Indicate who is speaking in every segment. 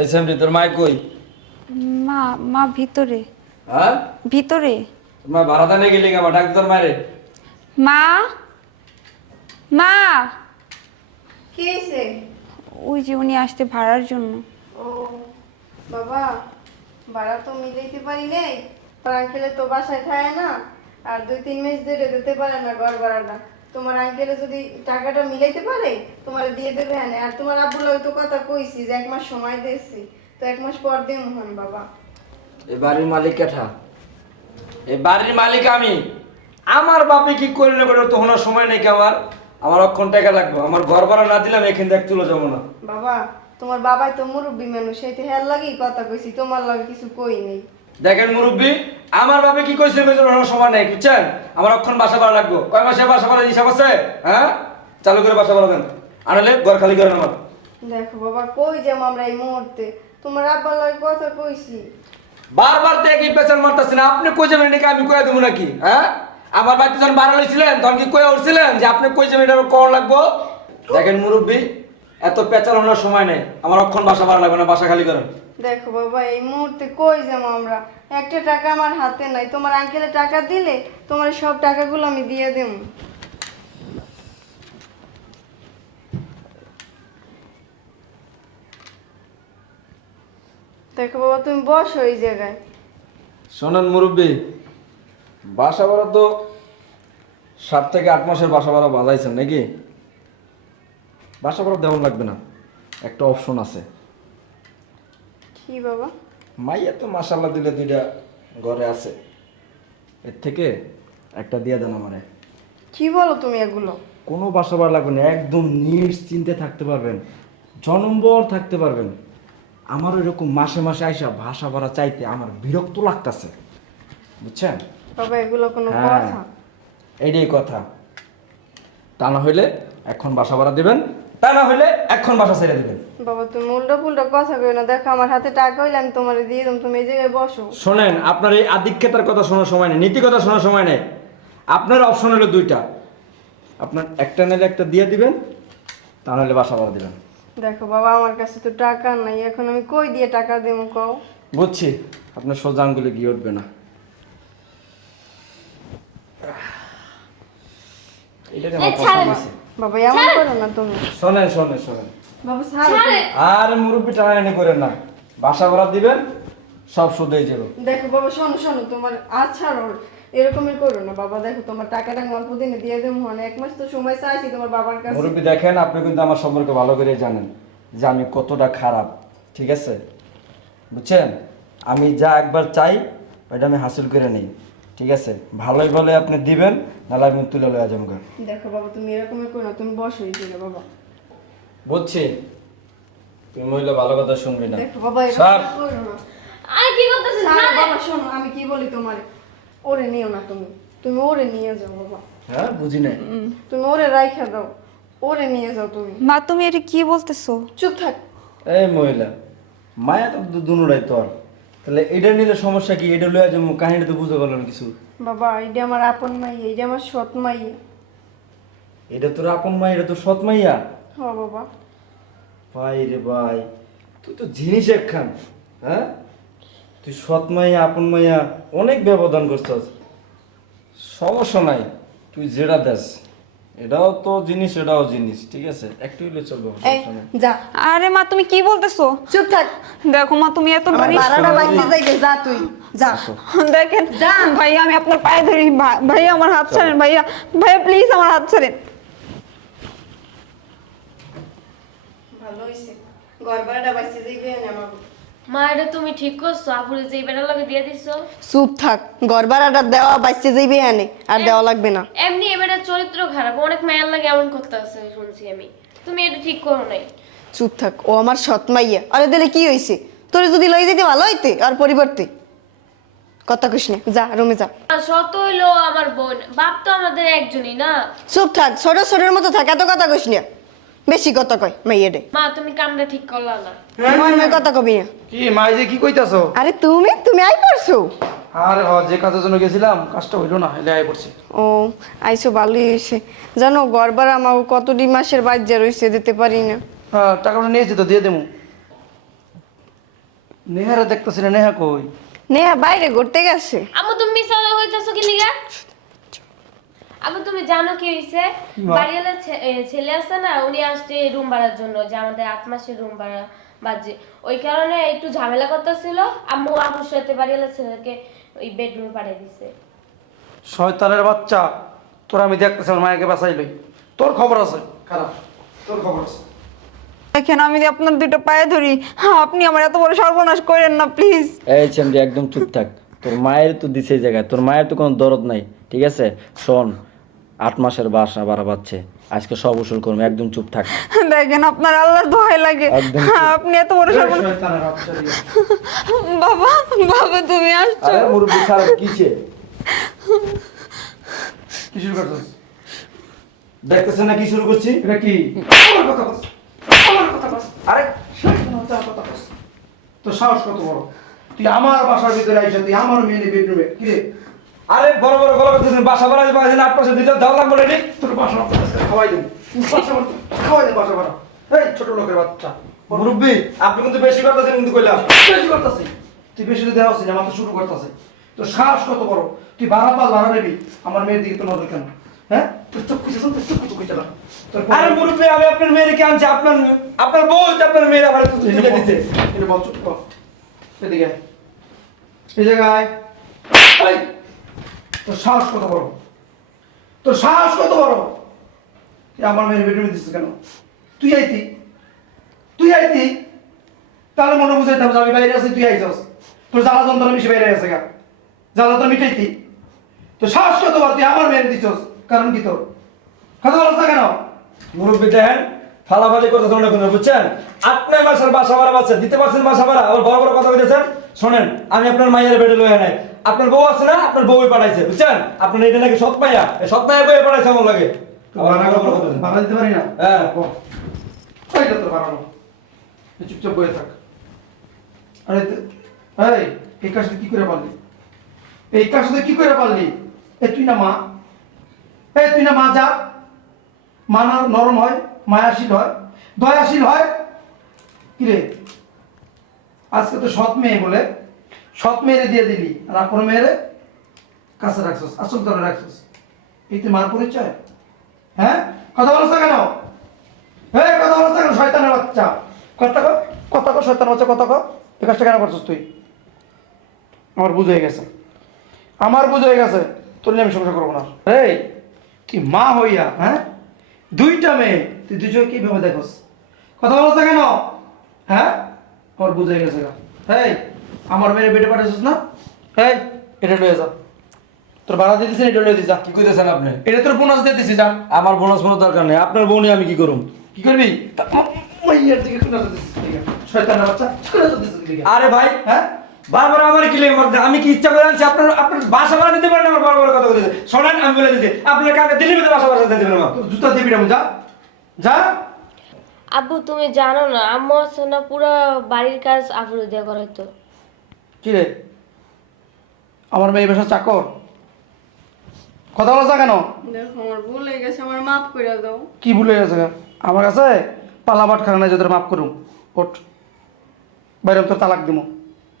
Speaker 1: এই সেমরি তোর মাই কই?
Speaker 2: মা মা ভিতরে।
Speaker 1: হ্যাঁ?
Speaker 2: ভিতরে।
Speaker 1: তোমার ভাড়াতে নিয়ে গেলি কেমন ডাক তোর মারে
Speaker 2: মা? মা?
Speaker 3: কি হয়েছে
Speaker 2: ওই যে উনি আসতে ভাড়ার জন্য।
Speaker 3: ও বাবা ভাড়া তো মিলাইতে পারি নেই। তোর আঙ্কেলে তো বাসায় খায় না। আর দুই তিন মাস ধরে দিতে পারে না ঘর ভাড়াটা। তোমার আঙ্কেলে যদি টাকাটা মিলাইতে পারে তোমার দিয়ে দেবে হ্যাঁ আর তোমার আব্বু লগে তো কথা কইছি যে এক মাস সময় দিয়েছি তো এক মাস পর দিন হন বাবা।
Speaker 1: এই বাড়ির মালিক কেঠা এই বাড়ির মালিক আমি? আমার বাপে কি করলে করে তো হওয়ার সময় নেই কি আমার? আমার অক্ষণ টাকা লাগবে। আমার ঘর ভাড়া না দিলাম এখান থেকে চলে যাব না।
Speaker 3: বাবা তোমার বাবাই তো মুরব্বী মানুষ সেইতে হের লাগেই কথা কইছি তোমার লগে কিছু কই নেই।
Speaker 1: দেখেন মুরব্বী আমার বাপে কি কইছে বেতন হওয়ার সময় নেই বুঝছেন? আমার অক্ষণ বাসা ভাড়া লাগবে। কয় মাসে বাসা ভাড়া হিসাব আছে? হ্যাঁ? চালু করে বাসা ভাড়া দেন। আনলে ঘর খালি করেন আমার।
Speaker 3: দেখো বাবা কই যাব আমরা এই মুহূর্তে? তোমার আব্বার লগে কথা কইছি।
Speaker 1: বারবার তো একই পেছন মারতেছে না আপনি কই যাবেন এটাকে? আমি কয়ে দেবো নাকি? হ্যাঁ? আমার বাড়িতে যখন বাড়া লইছিলেন তখন কি কয়ে উঠছিলেন যে আপনি কই যাবেন এটা কর লাগবো? দেখেন মুরব্বী এত পেঁচাল হওয়ার সময় নেই। আমার অক্ষণ বাসা ভাড়া লাগবে না বাসা খালি করেন।
Speaker 3: দেখো বাবা এই মুহূর্তে কই যাব আমরা? একটা টাকা আমার হাতে নাই। তোমার আঙ্কেলে টাকা দিলে তোমার সব টাকাগুলো আমি দিয়ে দেব। দেখো বাবা তুমি বসো এই জায়গায়।
Speaker 1: শোনেন মুরব্বী বাসা ভাড়া তো সাত থেকে আট মাসের বাসা ভাড়া বাজাইছেন নাকি? বাসা ভাড়া দেওয়ান লাগবে না। একটা অপশন আছে।
Speaker 3: কি বাবা?
Speaker 1: মাইয়া তো মাসাল্লাহ দিলে দুইটা ঘরে আছে। এর থেকে একটা দিয়ে দেন আমারে।
Speaker 3: কি বলো তুমি এগুলো?
Speaker 1: কোনো বাসা ভাড়া লাগবে না একদম নিশ্চিন্তে থাকতে পারবেন। জনম্বর থাকতে পারবেন। আমার এরকম মাসে মাসে আইসা ভাষা ভাড়া চাইতে আমার বিরক্ত লাগতেছে। বুঝছেন?
Speaker 3: বাবা এগুলো কোনো
Speaker 1: হ্যাঁ।
Speaker 3: কথা।
Speaker 1: এইটাই কথা। তা না হইলে এখন বাসা ভাড়া দিবেন। তা না হইলে এখন বাসা ছেড়ে দিবেন।
Speaker 3: বাবা তুমি উল্টো পুল্টো কথা কই না। দেখো আমার হাতে টাকা হইলে আমি তোমার দিয়ে দেবো তুমি এই জায়গায় বসো।
Speaker 1: শোনেন আপনার এই আধিক্যতার কথা শোনার সময় নেই নীতি কথা শোনার সময় নেই। আপনার অপশন হলো দুইটা। আপনার একটা নিলে একটা দিয়ে দিবেন তা নাহলে বাসা ভাড়া দিবেন।
Speaker 3: দেখো বাবা আমার কাছে তো টাকা নাই এখন আমি কই দিয়ে টাকা দেবো কও?
Speaker 1: বুঝছি আপনার সোজা আঙ্গুলে গিয়ে উঠবে না। এটা আমার পছন্দ হয়েছে।
Speaker 3: বাবা এমন করো না তুমি।
Speaker 1: শোনেন শোনেন শোনেন।
Speaker 3: বাবা ছাড়ো।
Speaker 1: আর মুরব্বী টানাটানি করেন না। বাসা ভাড়া দিবেন সব শুধুই যাবে।
Speaker 3: দেখো বাবা শোনো শোনো তোমার আর ছাড়ো এরকমই করো না বাবা দেখো তোমার টাকাটা অল্প দিনে দিয়ে দেবো মানে এক মাস তো সময় চাইছি তোমার বাবার কাছে।
Speaker 1: মুরব্বী দেখেন আপনি কিন্তু আমার সম্পর্কে ভালো করে জানেন যে আমি কতটা খারাপ ঠিক আছে? বুঝছেন? আমি যা একবার চাই ওইটা আমি হাসিল করে নিই। ঠিক আছে? ভালোই ভালো আপনি দিবেন নাহলে আমি তুলে লয়ে যাব
Speaker 3: দেখো বাবা তুমি এরকমই করো না তুমি বসো এই বাবা।
Speaker 1: বুঝছি। তুমি মহিলা ভালো কথা শুনবি না।
Speaker 3: দেখো বাবা
Speaker 1: স্যার।
Speaker 3: না।
Speaker 4: আর কি করতেছিস
Speaker 3: ছাড়ো বাবা শোনো আমি কি বলি তোমার? ওরে নিও না তুমি। তুমি ওরে নিয়ে যাও বাবা।
Speaker 1: হ্যাঁ বুঝি নাই।
Speaker 3: তুমি ওরে রাইখা দাও। ওরে নিয়ে যাও তুমি।
Speaker 2: মা তুমি এটা কি বলতেছো?
Speaker 3: চুপ থাক।
Speaker 1: এই মহিলা মায়া তো দু- দুনুরাই তোর। তাহলে এটা নিলে সমস্যা কি? এটা লয়ে যাব কাহিনীটা তো বুঝতে পারলাম কিছু।
Speaker 3: বাবা এইটা আমার আপন মাই এইটা আমার সৎ মাই
Speaker 1: এটা তোর আপন মাই এটা তো সৎ মাইয়া?
Speaker 3: হ্যাঁ বাবা।
Speaker 1: ভাই রে ভাই তুই তো জিনিস একখান হ্যাঁ? তুই সৎ মাইয়া আপন মাইয়া অনেক ব্যবধান করছস। সমস্যা নাই তুই যেটা দেস। এটাও তো জিনিস এটাও জিনিস ঠিক আছে? একটু হইলে চলবে
Speaker 3: এই যা।
Speaker 2: আরে মা তুমি কি বলতেছো?
Speaker 3: চুপ থাক।
Speaker 2: দেখো মা তুমি এত বাড়ি
Speaker 3: বারাটা বাইতে যাইবে যা তুই যা।
Speaker 2: দেখেন ভাইয়া আমি আপনার পায়ে ধরি ভাইয়া আমার হাত ছাড়েন ভাইয়া। ভাইয়া প্লিজ আমার হাত ছাড়েন।
Speaker 3: ভালো হইছে। ঘর বাইতে যাইবে না আমার
Speaker 4: মা এটা তুমি ঠিক করছ। আপুরে যে বেটার লগে দিয়ে দিছো।
Speaker 3: চুপ থাক। ঘর দেওয়া বাইতে যাইবে আনে। আর দেওয়া লাগবে না।
Speaker 4: এমনি এবারে চরিত্র খারাপ অনেক মায়ের লাগে এমন করতে আছে শুনছি আমি। তুমি এটা ঠিক করো নাই।
Speaker 3: চুপ থাক ও আমার সৎ মাইয়া। আরে দিলে কি হইছে তোর যদি লই যেতে ভালো হইতে আর পরিবর্তে? কথা কইস না যা রুমে যা।
Speaker 4: আর শত হইল আমার বোন বাপ তো আমাদের একজনই না?
Speaker 3: চুপ থাক ছোট ছোটের মতো থাক এত কথা কইস না। বেশি কথা কয় মাইয়া ডে
Speaker 4: মা তুমি কামটা ঠিক করলা না।
Speaker 3: মনে কথা কবি না।
Speaker 5: কি মাই যে কি কইতাছো?
Speaker 3: আরে তুমি তুমি আই পড়ছো?
Speaker 5: আরে যে কাজের জন্য গেছিলাম কাজটা হইল না এলে আই পড়ছি।
Speaker 3: ও আইসো ভালোই হয়েছে জানো গড়বার আমার কতটি মাসের বাজ্যা রয়েছে দিতে পারি না।
Speaker 5: হ্যাঁ টাকা পয়সা নিয়েছি তো দিয়ে দেবো। নেহারে দেখতেছি না নেহা কই?
Speaker 3: নেহা বাইরে ঘুরতে গেছে।
Speaker 4: আম্মু তুমি মিসালা হইতাছো কি লিগা? তুমি জানো কি হইছে? বাড়িওয়ালা ছেলে আছে না উনি আসছে রুম ভাড়ার জন্য যে আমাদের আট মাসের রুম ভাড়া। বাজে। ওই কারণে একটু ঝামেলা করতেছিল আম্মু আপুর সাথে বাড়িওয়ালা ছেলেকে ওই বেডরুমে পাঠিয়ে দিছে।
Speaker 5: শয়তানের বাচ্চা তোর আমি দেখতেছি আমার মায়াকে বাঁচাই লই। তোর খবর আছে? খারাপ। তোর খবর আছে।
Speaker 2: দেখেন আমি যদি আপনার দুটো পায়ে ধরি হ্যাঁ আপনি আমার এত বড় সর্বনাশ করেন না প্লিজ
Speaker 1: এই চান্দি একদম চুপ থাক। তোর মায়ের তো দিছে এই জায়গায় তোর মায়ের তো কোনো দরদ নাই ঠিক আছে? শোন আট মাসের বাসা বাড়া পাচ্ছে আজকে সব উসুল করব একদম চুপ থাক।
Speaker 2: দেখেন আপনার আল্লাহর দোহাই লাগে। হ্যাঁ, আপনি এত বড়
Speaker 5: দিয়ে।
Speaker 2: বাবা বাবা তুমি আসছো।
Speaker 1: আরে মুরব্বী খারাপ কিছে
Speaker 5: কি শুরু করছিস
Speaker 1: দেখতেছেন না কি শুরু করছি?
Speaker 5: এটা কি? আমার কথা বল। আমার কথা বল। আরে কথা বল। তোর সাহস কত বড়? তুই আমার বাসার ভিতরে আইসা তুই আমার মেয়ে বেডরুমে কি রে?
Speaker 1: আরে বড় বড় গলা করতেছেন বাসা বাড়া পাচ্ছেন আট পাশে দিতে দাও লাগবে রেডি।
Speaker 5: তোর বাসা খাওয়াই দেবো বাসা খাওয়াই দে বাসা বাড়া এই ছোট লোকের বাচ্চা।
Speaker 1: মুরব্বী আপনি কিন্তু বেশি করতেছেন কিন্তু কইলাম
Speaker 5: বেশি করতেছি। তুই বেশি তো দেওয়া হচ্ছে আমার তো শুরু করতেছে। তোর সাহস কত বড়? তুই ভাড়া পাল ভাড়া নেবি আমার মেয়ের দিকে তো নজর কেন? হ্যাঁ? তোর চোখ খুঁজে তোর চোখ খুঁজে খুঁজে তোর
Speaker 1: আরে মুরব্বী আমি আপনার মেয়েকে আনছি? আপনার আপনার বউ আপনার মেয়ের আবার তুলে দিতে
Speaker 5: এটা বল চুপ কর এদিকে এই জায়গায় এই, তোর সাহস কত বড়? তোর সাহস কত বড়? আমার মেয়ের বেডরুমে দিচ্ছিস কেন? তুই আইতি। তুই আইতি। তাহলে মনে বুঝাইতে হবে যে আমি বাইরে আছি, তুই আইছস। তোর জ্বালা যন্ত্রণা মিশে বাইরে আছে গা। জ্বালা তো মিটাইতি। তোর সাহস কত বড়? তুই আমার মেয়ের দিছস। কারণ কি তোর? কথা বলছ না কেন?
Speaker 1: মুরব্বী দেখেন, ফালাফালি করতে তোমরা বুঝছেন? আপনার মাসের বাসা ভাড়া পাচ্ছে দিতে পারছেন বাসা ভাড়া, আবার বড় বড় কথা বলেছেন শোনেন আমি আপনার মাইয়ের বেডে লয়ে নাই। আপনার বউ আছে না আপনার বউই পাঠাইছে বুঝছেন? আপনার এটা নাকি সৎ মাইয়া? এই সৎ মাইয়া বউয়ে পাঠাইছে আমার লাগে?
Speaker 5: ভাড়া দিতে পারি না?
Speaker 1: হ্যাঁ।
Speaker 5: তো বাড়ানো তুই চুপচাপ বয়ে থাক। আরে এই এই কাজটা কি করে পারলি? এই কাজটা কি করে পারলি? এ তুই না মা। এ তুই না মা যা। মানা নরম হয় মায়াশীল হয় দয়াশীল হয়। কিরে আজকে তো সৎ মেয়ে বলে। সৎ মেয়েরে দিয়ে দিলি, আর আপন মেয়েরে কাছে রাখছস আসল ধরে রাখছস। এই তুই মার পরিচয়। হ্যাঁ? কথা বলছ কেন? এই কথা বলছ কেন? শয়তানের বাচ্চা। কথা কর কথা কর শয়তানের বাচ্চা, কথা কর এই কাজটা কেন করছিস তুই? আমার বুঝ হয়ে গেছে। আমার বুঝ হয়ে গেছে, তোর নিয়ে আমি সংসার করব না। এই তুই মা হইয়া হ্যাঁ? দুইটা মেয়ে, তুই দুজন কীভাবে দেখোস? কথা বলছ কেন? হ্যাঁ? আমার বুঝ গেছে গা। এই আমার মেয়ে বেটে পাঠাইছিস না? এই এটা লয়ে যা। তোর ভাড়া দিছিস এটা লয়ে দিস যা।
Speaker 1: কি কইতেছেন আপনি?
Speaker 5: এটা তোর বোনাস দিয়ে দিছিস যা।
Speaker 1: আমার বোনাস কোনো দরকার নেই আপনার বউ নিয়ে আমি কি করুম?
Speaker 5: কি করবি? মাইয়ার দিকে কোন দিছিস আছে বাচ্চা কোন দিছিস
Speaker 1: আরে ভাই
Speaker 5: হ্যাঁ?
Speaker 1: বারবার আমার কি লেগে? আমি কি ইচ্ছা করে আনছি? আপনার আপনার বাসা ভাড়া দিতে পারেন আমার বড় বড় কথা বলেছে শোনেন আমি বলে দিচ্ছি। আপনার কাকে দিল্লি বাসা ভাড়া দিতে পারেন
Speaker 5: জুতা দিবি না যা। যা।
Speaker 4: আব্বু তুমি জানো না আম্মু আছে না পুরো বাড়ির কাজ আবুরে দিয়ে করাইতো।
Speaker 5: কি রে? আমার মেয়ে বেশা চাকর? কথা বলা কেন?
Speaker 3: দেখো আমার ভুল হয়ে গেছে আমার মাফ করে দাও।
Speaker 5: কি ভুলে গেছে? আমার কাছে পালাবাট খানা যদি মাফ করুম। ওঠ। বাইরে তোর তালাক দিমু।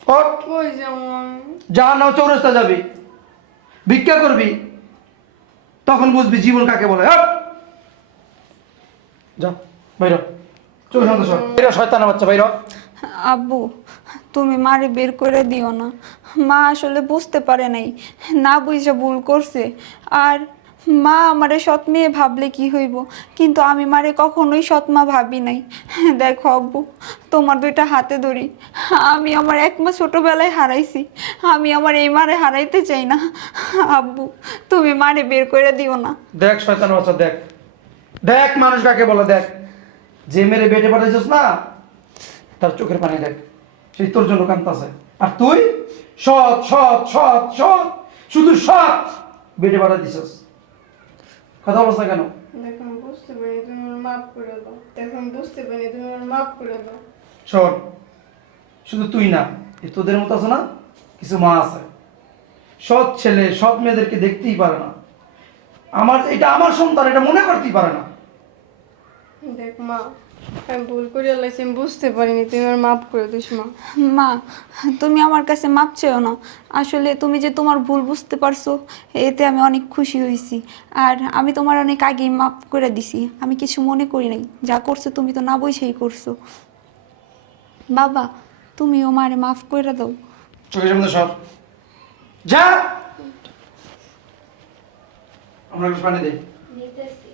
Speaker 5: ওঠ।
Speaker 3: কই যেমন
Speaker 5: যা নাও চৌরাস্তা যাবি। ভিক্ষা করবি। তখন বুঝবি জীবন কাকে বলে! যা। বাইর। চল সন্তোষ বাইর শয়তানের বাচ্চা বাইর।
Speaker 2: আব্বু তুমি মারে বের করে দিও না। মা আসলে বুঝতে পারে নাই না বুঝে ভুল করছে। আর মা আমারে সৎ মেয়ে ভাবলে কি হইব? কিন্তু আমি মারে কখনোই সৎ মা ভাবি নাই। দেখো আব্বু তোমার দুইটা হাতে ধরি। আমি আমার এক মাস ছোটোবেলায় হারাইছি। আমি আমার এই মারে হারাইতে চাই না। আব্বু তুমি মারে বের করে দিও না।
Speaker 5: দেখ শয়তান বাচ্চা দেখ। দেখ মানুষ কাকে বলে দেখ। যে মেরে বেটে পাঠাইছিস না তার চোখের পানি দেখ সেই তোর জন্য কান্তাছে আর তুই সৎ সৎ সৎ সৎ শুধু সৎ বেটে পাঠা দিছস কথা বলছ না কেন?
Speaker 3: দেখো বুঝতে পারি তুমি আমার মাফ করে দাও। দেখো বুঝতে পারি তুমি আমার মাফ করে দাও।
Speaker 5: শোন শুধু তুই না এই তোদের মতো আছে না কিছু মা আছে। সৎ ছেলে সৎ মেয়েদেরকে দেখতেই পারে না। আমার এটা আমার সন্তান এটা মনে করতেই পারে না।
Speaker 3: মা। আমি ভুল করে লাইছি আমি বুঝতে পারিনি। তুমি আমার মাফ করে দিস মা।
Speaker 2: মা তুমি আমার কাছে মাপ চেও না। আসলে তুমি যে তোমার ভুল বুঝতে পারছ এতে আমি অনেক খুশি হয়েছি। আর আমি তোমার অনেক আগেই মাপ করে দিছি। আমি কিছু মনে করি নাই। যা করছ তুমি তো না বসেই করছ। বাবা তুমিও মারে মাফ করে দাও।
Speaker 5: চোখের সামনে সর। যা! আমরা একটু পানি দে
Speaker 4: নিতেছি।